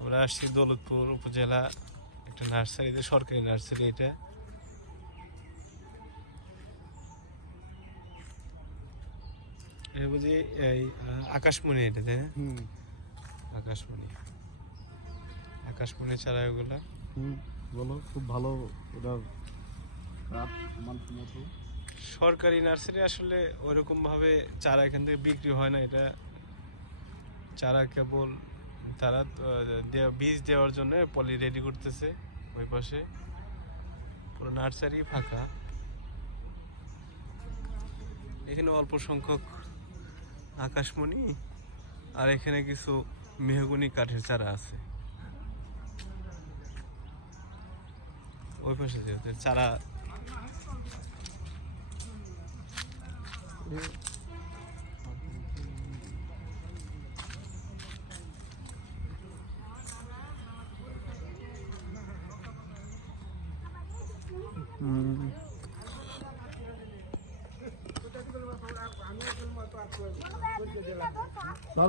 আমরা আসছি দৌলতপুর উপজেলা একটা নার্সারিতে, সরকারি নার্সারি এটা। এটা বুঝি এই আকাশমণি, এটা তাই না? আকাশমণি, আকাশমণি চারা ওগুলা। বলো, খুব ভালো। ওটার মানসম্মত সরকারি নার্সারি আসলে ওরকম ভাবে চারা এখান থেকে বিক্রি হয় না। এটা চারা কেবল তারা বীজ দেওয়ার জন্য পলি রেডি করতেছে। ওই পাশে পুরো নার্সারি ফাঁকা। এখানে অল্প সংখ্যক আকাশমণি আর এখানে কিছু মেহগনি কাঠের চারা আছে। ওই পাশে চারা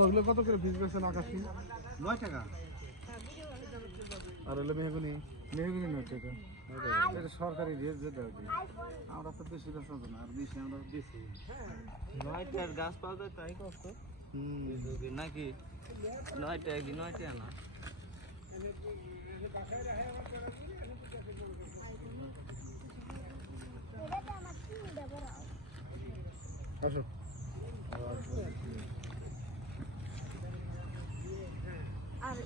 ওগুলো কত করে পিস বেছেন আকাশি? 9 টাকা। আর হলো মেহগুনি? মেহগনি 9 টাকা। এটা সরকারি রেট যেটা আর কি। আমরা তো বেশি বেচা না, আর বেশি আমরা বেশি 9 টাকার গাছ পাওয়া যায় তাই কষ্ট। নাকি 9 টাকা কি 9 টাকা না? আসো। আর